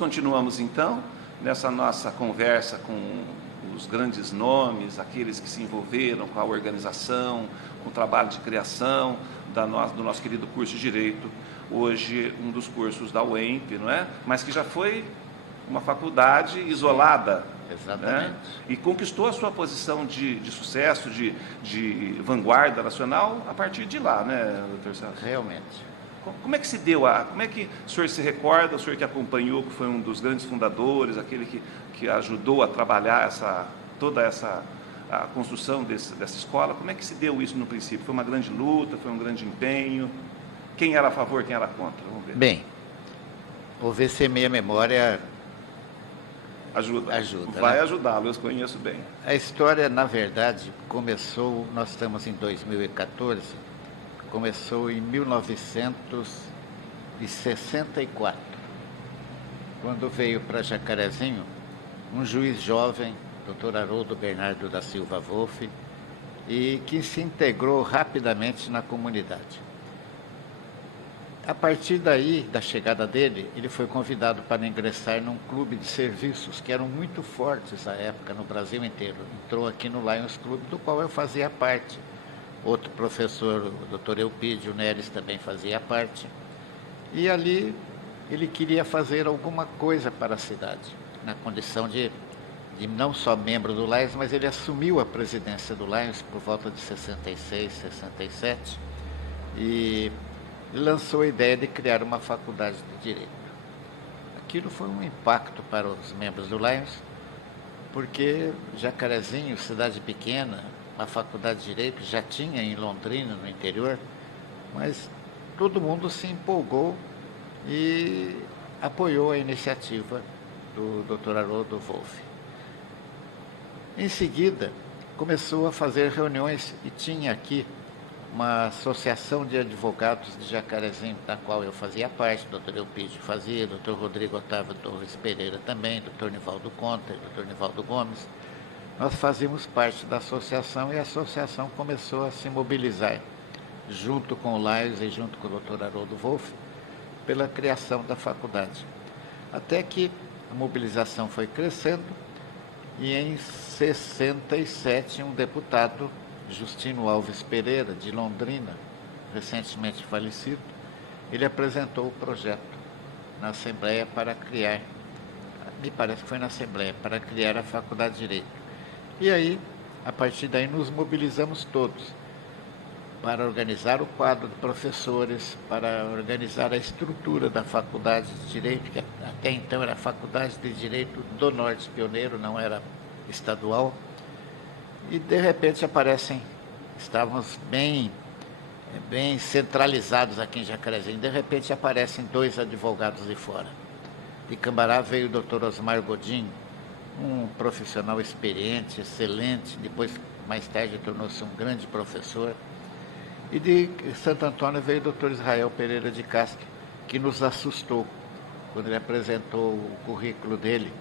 continuamos, então, nessa nossa conversa com os grandes nomes, aqueles que se envolveram com a organização, com o trabalho de criação do nosso querido curso de Direito, hoje um dos cursos da UEMP, não é? Mas que já foi uma faculdade isolada. Exatamente. Né? E conquistou a sua posição de sucesso, de vanguarda nacional a partir de lá, né, doutor Celso? Realmente. Como é que se deu como é que o senhor se recorda, o senhor que acompanhou, que foi um dos grandes fundadores, aquele que ajudou a trabalhar a construção dessa escola, como é que se deu isso no princípio? Foi uma grande luta, foi um grande empenho? Quem era a favor, quem era contra? Vamos ver. Bem, vou ver se a minha memória ajuda. Vai, né? Ajudá-lo, eu conheço bem. A história, na verdade, começou, nós estamos em 2014, começou em 1964, quando veio para Jacarezinho um juiz jovem, Dr. Haroldo Bernardo da Silva Wolff, e que se integrou rapidamente na comunidade. A partir daí, da chegada dele, ele foi convidado para ingressar num clube de serviços que eram muito fortes à época no Brasil inteiro. Entrou aqui no Lions Club, do qual eu fazia parte. Outro professor, o Dr. Eupídio Neres, também fazia parte. E ali ele queria fazer alguma coisa para a cidade, na condição de não só membro do Lions, mas ele assumiu a presidência do Lions por volta de 66, 67, e lançou a ideia de criar uma faculdade de Direito. Aquilo foi um impacto para os membros do Lions, porque Jacarezinho, cidade pequena, uma faculdade de Direito já tinha em Londrina, no interior, mas todo mundo se empolgou e apoiou a iniciativa do Dr. Haroldo Wolff. Em seguida, começou a fazer reuniões e tinha aqui uma associação de advogados de Jacarezinho, da qual eu fazia parte, o Dr. Eupídio fazia, o Dr. Rodrigo Otávio Torres Pereira também, Dr. Nivaldo Conta, Dr. Nivaldo Gomes. Nós fazíamos parte da associação e a associação começou a se mobilizar, junto com o Lions e junto com o Dr. Haroldo Wolff, pela criação da faculdade. Até que a mobilização foi crescendo e em 67 um deputado, Justino Alves Pereira, de Londrina, recentemente falecido, ele apresentou o projeto na Assembleia para criar, me parece que foi na Assembleia, para criar a Faculdade de Direito. E aí, a partir daí, nos mobilizamos todos para organizar o quadro de professores, para organizar a estrutura da Faculdade de Direito, que até então era a Faculdade de Direito do Norte Pioneiro, não era estadual. E, de repente, estávamos bem centralizados aqui em Jacarezinho, de repente aparecem dois advogados de fora. De Cambará veio o Dr. Osmar Godin, um profissional experiente, excelente, depois, mais tarde, tornou-se um grande professor. E de Santo Antônio veio o Dr. Israel Pereira de Castro, que nos assustou quando ele apresentou o currículo dele.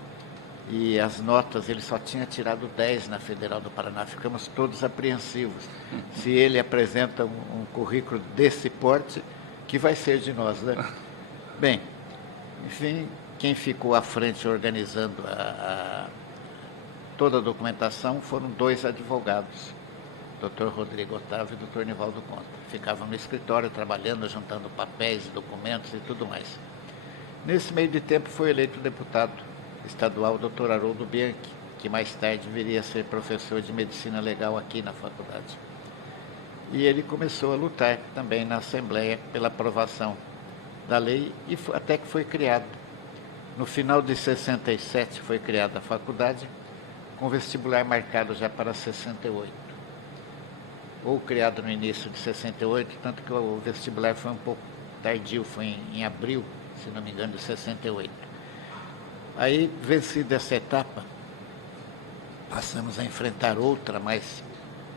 E as notas, ele só tinha tirado 10 na Federal do Paraná. Ficamos todos apreensivos. Se ele apresenta um currículo desse porte, que vai ser de nós, né? Bem, enfim, quem ficou à frente organizando toda a documentação foram dois advogados, Dr. Rodrigo Otávio e Dr. Nivaldo Conta. Ficavam no escritório trabalhando, juntando papéis, documentos e tudo mais. Nesse meio de tempo foi eleito deputado estadual Dr. Haroldo Bianchi, que mais tarde viria a ser professor de medicina legal aqui na faculdade. E ele começou a lutar também na Assembleia pela aprovação da lei e até que foi criado. No final de 67 foi criada a faculdade, com vestibular marcado já para 68. Ou criado no início de 68, tanto que o vestibular foi um pouco tardio, foi em abril, se não me engano, de 68. Aí, vencida essa etapa, passamos a enfrentar outra, mas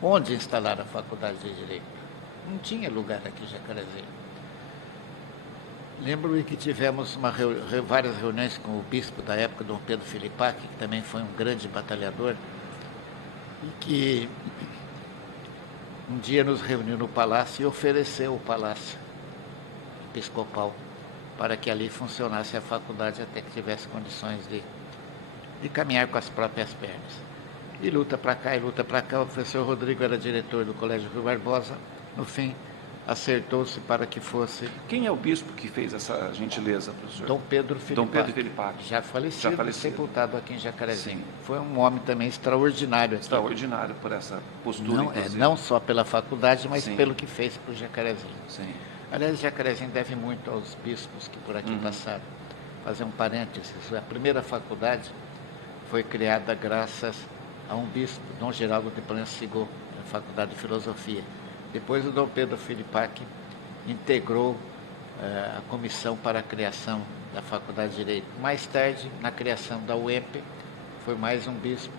onde instalar a Faculdade de Direito? Não tinha lugar aqui em Jacarezinho. Lembro-me que tivemos várias reuniões com o bispo da época, Dom Pedro Filipac, que também foi um grande batalhador, e que um dia nos reuniu no palácio e ofereceu o palácio episcopal para que ali funcionasse a faculdade até que tivesse condições de caminhar com as próprias pernas. E luta para cá e luta para cá. O professor Rodrigo era diretor do Colégio Rui Barbosa. No fim, acertou-se para que fosse... Quem é o bispo que fez essa gentileza, professor? Dom Pedro Filipac. Dom Pedro Filipac. Já falecido, sepultado aqui em Jacarezinho. Sim. Foi um homem também extraordinário. Extraordinário por essa postura, não só pela faculdade, mas Sim. pelo que fez para o Jacarezinho. Sim. Aliás, Jacarezinho deve muito aos bispos que por aqui passaram. Fazer um parênteses, a primeira faculdade foi criada graças a um bispo, Dom Geraldo de Brancigot, na Faculdade de Filosofia. Depois o Dom Pedro Filipac integrou a comissão para a criação da Faculdade de Direito. Mais tarde, na criação da UEMP, foi mais um bispo,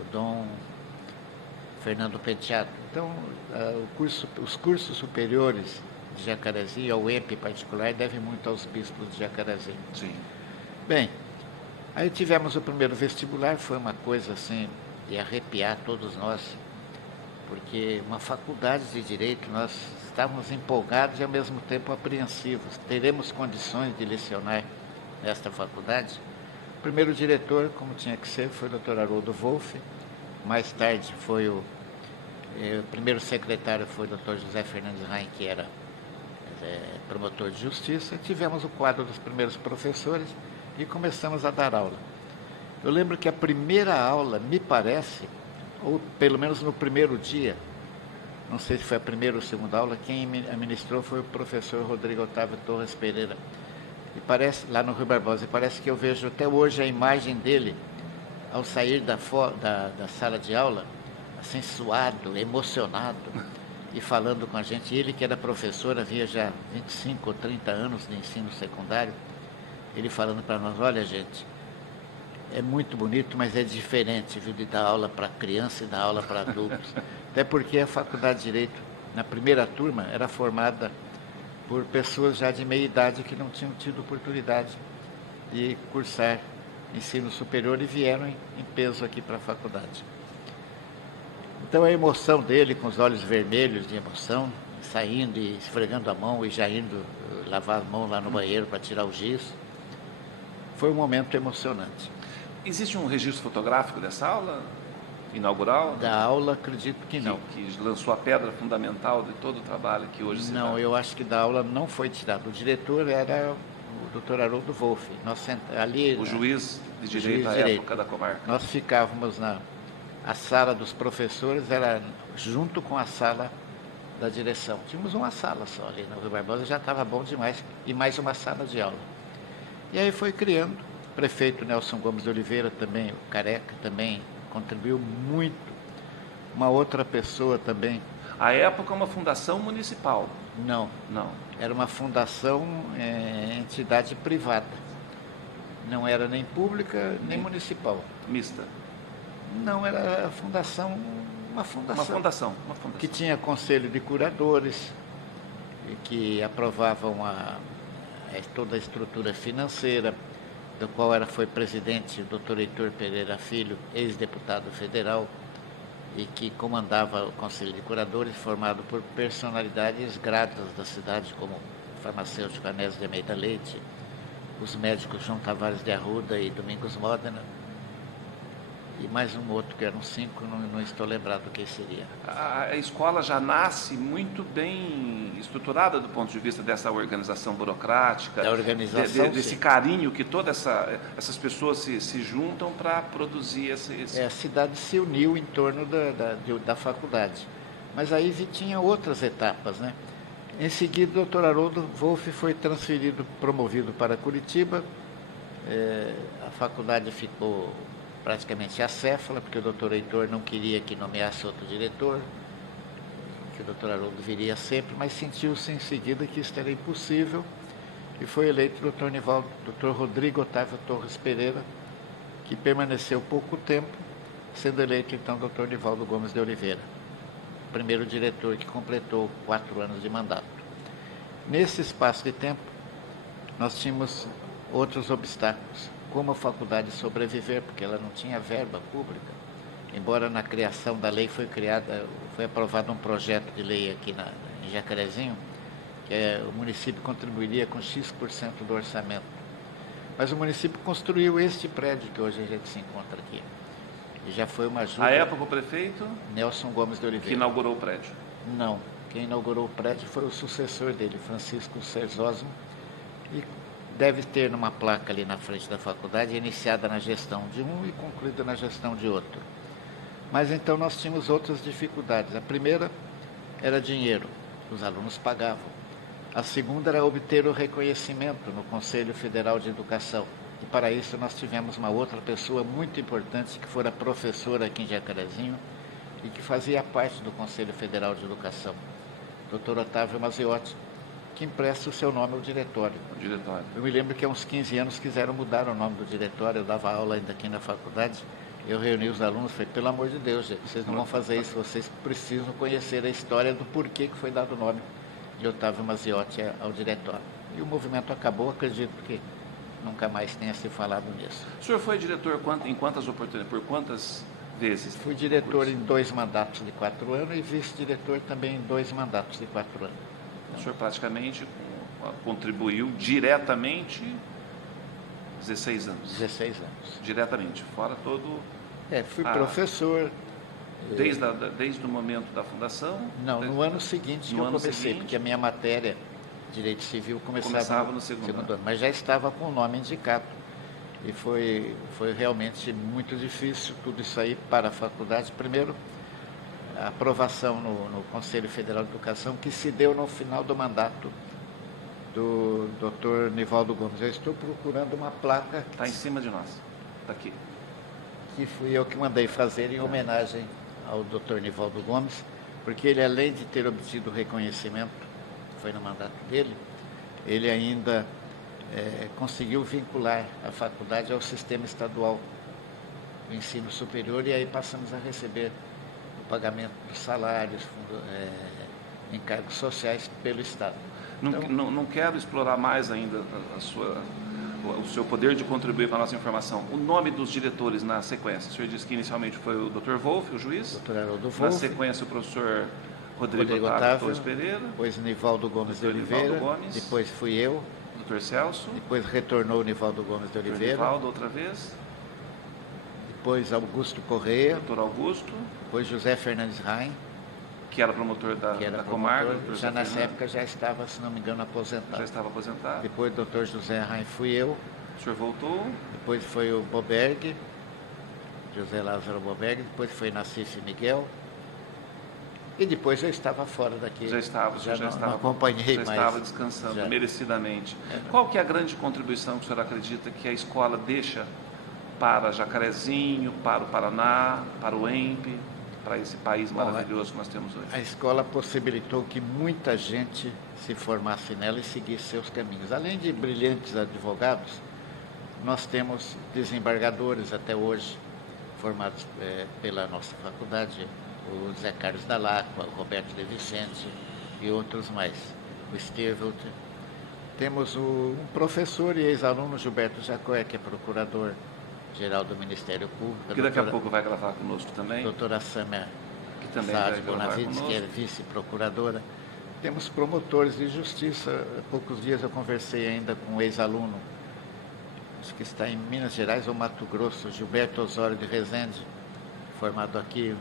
o Dom Fernando Penteado. Então, os cursos superiores de Jacarezinho, a UEMP em particular, deve muito aos bispos de Jacarezinho. Sim. Bem, aí tivemos o primeiro vestibular, foi uma coisa assim de arrepiar todos nós, porque uma faculdade de Direito, nós estávamos empolgados e ao mesmo tempo apreensivos. Teremos condições de lecionar nesta faculdade? O primeiro diretor, como tinha que ser, foi o Dr. Haroldo Wolff. Mais tarde foi o primeiro secretário foi o Dr. José Fernandes Rain, que era promotor de justiça. Tivemos o quadro dos primeiros professores e começamos a dar aula. Eu lembro que a primeira aula, me parece, ou pelo menos no primeiro dia, não sei se foi a primeira ou segunda aula, quem ministrou foi o professor Rodrigo Otávio Torres Pereira. E parece, lá no Rui Barbosa, e parece que eu vejo até hoje a imagem dele, ao sair da sala de aula, assim, suado, emocionado, e falando com a gente. Ele, que era professor, havia já 25 ou 30 anos de ensino secundário, ele falando para nós: olha, gente, é muito bonito, mas é diferente, viu, de dar aula para criança e dar aula para adultos. Até porque a Faculdade de Direito, na primeira turma, era formada por pessoas já de meia idade que não tinham tido oportunidade de cursar ensino superior e vieram em peso aqui para a faculdade. Então a emoção dele, com os olhos vermelhos de emoção, saindo e esfregando a mão e já indo lavar a mão lá no banheiro para tirar o giz, foi um momento emocionante. Existe um registro fotográfico dessa aula inaugural? Da aula, acredito que não. Que lançou a pedra fundamental de todo o trabalho que hoje se dá. Não, eu acho que da aula não foi tirado. O diretor era o Dr. Haroldo Wolff. Ali, o juiz de direito à época da comarca. Nós ficávamos a sala dos professores, era junto com a sala da direção. Tínhamos uma sala só ali no Rui Barbosa, já estava bom demais, e mais uma sala de aula. E aí foi criando. O prefeito Nelson Gomes de Oliveira também, o Careca, também contribuiu muito. Uma outra pessoa também. À época, uma fundação municipal? Não. Era uma fundação, entidade privada. Não era nem pública, nem municipal. Mista? Não, era uma fundação. Que tinha conselho de curadores, que aprovavam toda a estrutura financeira, do qual foi presidente o Dr. Heitor Pereira Filho, ex-deputado federal, e que comandava o Conselho de Curadores, formado por personalidades gratas da cidade, como o farmacêutico Anésio de Almeida Leite, os médicos João Tavares de Arruda e Domingos Modena, e mais um outro, que eram 5, não estou lembrado quem seria. A escola já nasce muito bem estruturada do ponto de vista dessa organização burocrática, da organização, desse carinho que todas essas pessoas se juntam para produzir esse... A cidade se uniu em torno da faculdade. Mas aí tinha outras etapas, né? Em seguida, o Dr. Haroldo Wolff foi promovido para Curitiba. A faculdade ficou praticamente acéfala, porque o doutor Heitor não queria que nomeasse outro diretor, que o doutor Haroldo viria sempre, mas sentiu-se em seguida que isso era impossível, e foi eleito o doutor Rodrigo Otávio Torres Pereira, que permaneceu pouco tempo, sendo eleito então o doutor Nivaldo Gomes de Oliveira, o primeiro diretor que completou 4 anos de mandato. Nesse espaço de tempo, nós tínhamos outros obstáculos. Como a faculdade sobreviver, porque ela não tinha verba pública. Embora na criação da lei foi aprovado um projeto de lei aqui em Jacarezinho, o município contribuiria com X% do orçamento. Mas o município construiu este prédio que hoje a gente se encontra aqui. E já foi uma ajuda... À época, o prefeito Nelson Gomes de Oliveira. que inaugurou o prédio. Não. Quem inaugurou o prédio foi o sucessor dele, Francisco Serzosmo, e deve ter numa placa ali na frente da faculdade, iniciada na gestão de um e concluída na gestão de outro. Mas então nós tínhamos outras dificuldades. A primeira era dinheiro, os alunos pagavam. A segunda era obter o reconhecimento no Conselho Federal de Educação. E para isso nós tivemos uma outra pessoa muito importante, que fora professora aqui em Jacarezinho e que fazia parte do Conselho Federal de Educação, Dr. Otávio Maziotti, que empresta o seu nome ao diretório. O diretório. Eu me lembro que há uns 15 anos quiseram mudar o nome do diretório, eu dava aula ainda aqui na faculdade, eu reuni os alunos e falei, pelo amor de Deus, gente, vocês não vão fazer isso, vocês precisam conhecer a história do porquê que foi dado o nome de Otávio Maziotti ao diretório. E o movimento acabou, acredito que nunca mais tenha se falado nisso. O senhor foi diretor em quantas oportunidades, por quantas vezes? Fui diretor em 2 mandatos de 4 anos e vice-diretor também em 2 mandatos de 4 anos. O senhor praticamente contribuiu diretamente 16 anos. 16 anos. Diretamente, fora todo... Fui professor. Desde o momento da fundação? Não, no ano seguinte que eu comecei, porque a minha matéria, Direito Civil, começava no segundo ano. Mas já estava com o nome indicado. E foi realmente muito difícil tudo isso aí para a faculdade. Primeiro, a aprovação no Conselho Federal de Educação, que se deu no final do mandato do Dr. Nivaldo Gomes. Eu estou procurando uma placa... Está em cima de nós, está aqui. Que fui eu que mandei fazer em homenagem ao Dr. Nivaldo Gomes, porque ele, além de ter obtido reconhecimento, foi no mandato dele, ele ainda conseguiu vincular a faculdade ao sistema estadual do ensino superior, e aí passamos a receber o pagamento dos salários, encargos sociais pelo Estado. Não quero explorar mais ainda o seu poder de contribuir para a nossa informação. O nome dos diretores na sequência. O senhor disse que inicialmente foi o Dr. Wolff, o juiz. Dr. Haroldo Wolff. Na sequência, o professor Rodrigo Otávio Torres Pereira. Depois Nivaldo Gomes de Oliveira. Depois fui eu. Dr. Celso. Depois retornou Nivaldo Gomes de Oliveira. Nivaldo outra vez. Depois Augusto Correia. Dr. Augusto. Depois José Fernandes Rain. Que era promotor da comarca. Já nessa época já estava, se não me engano, aposentado. Já estava aposentado. Depois o Dr. José Rain fui eu. O senhor voltou. Depois foi o Boberg, José Lázaro Boberg. Depois foi Nassif Miguel. E depois eu estava fora daqui. Já estava não acompanhei mais. Já estava descansando, merecidamente. Qual que é a grande contribuição que o senhor acredita que a escola deixa para Jacarezinho, para o Paraná, para o EMP, para esse país maravilhoso que nós temos hoje? A escola possibilitou que muita gente se formasse nela e seguisse seus caminhos. Além de brilhantes advogados, nós temos desembargadores até hoje, formados pela nossa faculdade, o Zé Carlos da Lacqua, o Roberto de Vicente e outros mais, o Estevelt. Temos um professor e ex-aluno, Gilberto Jacói, que é procurador-geral do Ministério Público. Que daqui a pouco vai gravar conosco também. Doutora Samia que também Saad Bonavides, que é vice-procuradora. Temos promotores de justiça. Há poucos dias eu conversei ainda com um ex-aluno, acho que está em Minas Gerais ou Mato Grosso, Gilberto Osório de Rezende, formado aqui.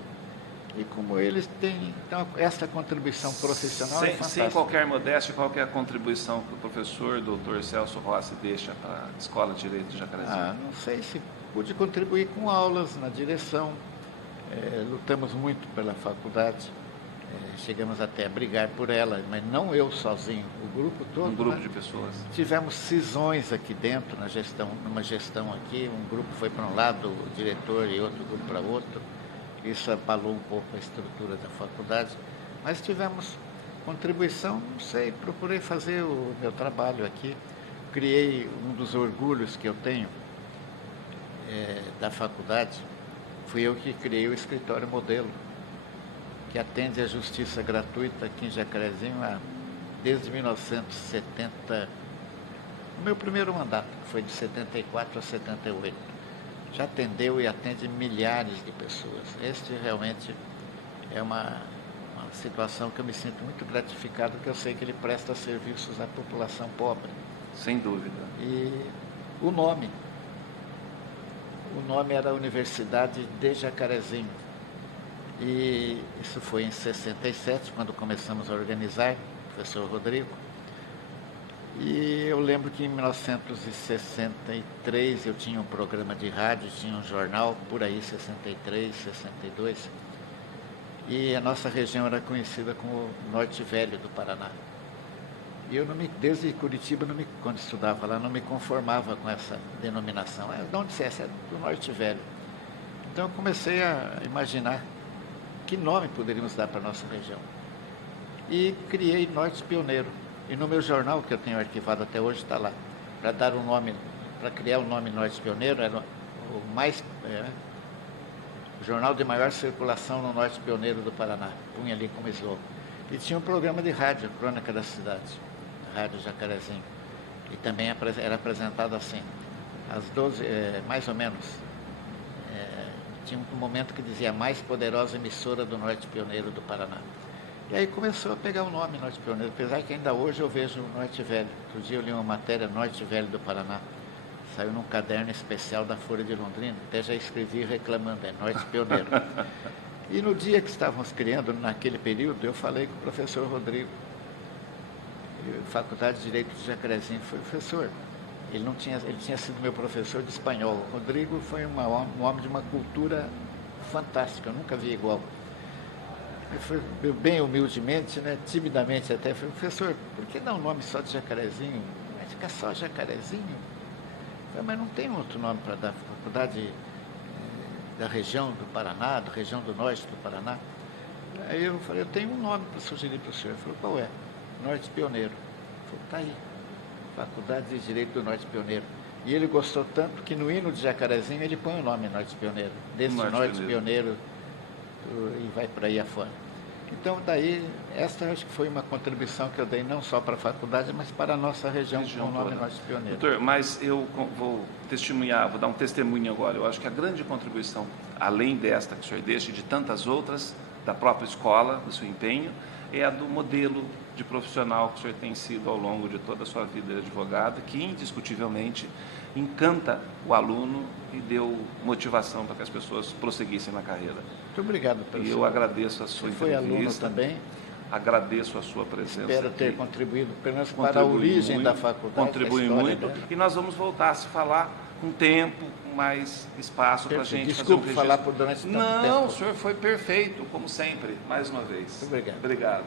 E como eles têm, então, essa contribuição profissional é fantástica. Sem qualquer modéstia, qual que é a contribuição que o professor Dr. Celso Rossi deixa para a Escola de Direito de Jacarezinho? Não sei se pude contribuir com aulas na direção. Lutamos muito pela faculdade, chegamos até a brigar por ela, mas não eu sozinho, o grupo todo. Um grupo de pessoas. Tivemos cisões aqui dentro, numa gestão aqui, um grupo foi para um lado, o diretor, e outro grupo para outro. Isso abalou um pouco a estrutura da faculdade, mas tivemos contribuição, não sei, procurei fazer o meu trabalho aqui. Criei um dos orgulhos que eu tenho da faculdade, fui eu que criei o escritório modelo, que atende a justiça gratuita aqui em Jacarezinho desde 1970, o meu primeiro mandato, que foi de 74 a 78. Já atendeu e atende milhares de pessoas. Este realmente é uma situação que eu me sinto muito gratificado, porque eu sei que ele presta serviços à população pobre. Sem dúvida. E o nome era Universidade de Jacarezinho. E isso foi em 67, quando começamos a organizar, professor Rodrigo. E eu lembro que em 1963 eu tinha um programa de rádio, tinha um jornal, por aí, 63, 62. E a nossa região era conhecida como Norte Velho do Paraná. E eu desde Curitiba, quando estudava lá, não me conformava com essa denominação. De onde é? É do Norte Velho. Então eu comecei a imaginar que nome poderíamos dar para a nossa região. E criei Norte Pioneiro. E no meu jornal, que eu tenho arquivado até hoje, está lá. Para dar um nome, para criar o nome Norte Pioneiro, era o jornal de maior circulação no Norte Pioneiro do Paraná. Punha ali como slogan. E tinha um programa de rádio, Crônica da Cidade, Rádio Jacarezinho. E também era apresentado assim, às 12, mais ou menos. Tinha um momento que dizia a mais poderosa emissora do Norte Pioneiro do Paraná. E aí começou a pegar o nome Norte Pioneiro, apesar que ainda hoje eu vejo o Norte Velho. Outro dia eu li uma matéria, Norte Velho do Paraná. Saiu num caderno especial da Folha de Londrina, até já escrevi reclamando, Norte Pioneiro. E no dia que estávamos criando, naquele período, eu falei com o professor Rodrigo, Faculdade de Direito de Jacarezinho. Foi professor. Ele tinha sido meu professor de espanhol. O Rodrigo foi um homem de uma cultura fantástica, eu nunca vi igual. Eu bem humildemente, né, timidamente até, falei, professor, por que dá um nome só de Jacarezinho? Vai ficar só Jacarezinho? Eu falei, mas não tem outro nome para dar, faculdade da região do Paraná, da região do norte do Paraná. Aí eu falei, eu tenho um nome para sugerir para o senhor. Ele falou, qual é? Norte Pioneiro. Eu falei, está aí, Faculdade de Direito do Norte Pioneiro. E ele gostou tanto que no hino de Jacarezinho ele põe o nome Norte Pioneiro. Desse Norte Pioneiro e vai por aí afora. Então, daí, essa acho que foi uma contribuição que eu dei não só para a faculdade, mas para a nossa região com o nome Norte Pioneiro. Doutor, mas eu vou testemunhar, vou dar um testemunho agora. Eu acho que a grande contribuição, além desta que o senhor deixa, de tantas outras, da própria escola, do seu empenho, é a do modelo de profissional que o senhor tem sido ao longo de toda a sua vida de advogado, que indiscutivelmente encanta o aluno e deu motivação para que as pessoas prosseguissem na carreira. Muito obrigado, professor. E eu agradeço a sua entrevista. Foi aluno também. Agradeço a sua presença. Espero ter aqui. Contribuído, pelo menos para a origem da faculdade. Contribui muito. E nós vamos voltar a se falar com tempo, com mais espaço para a gente fazer um registro. Falar por durante tanto tempo. Não, o senhor foi perfeito, como sempre, mais uma vez. Muito obrigado. Obrigado.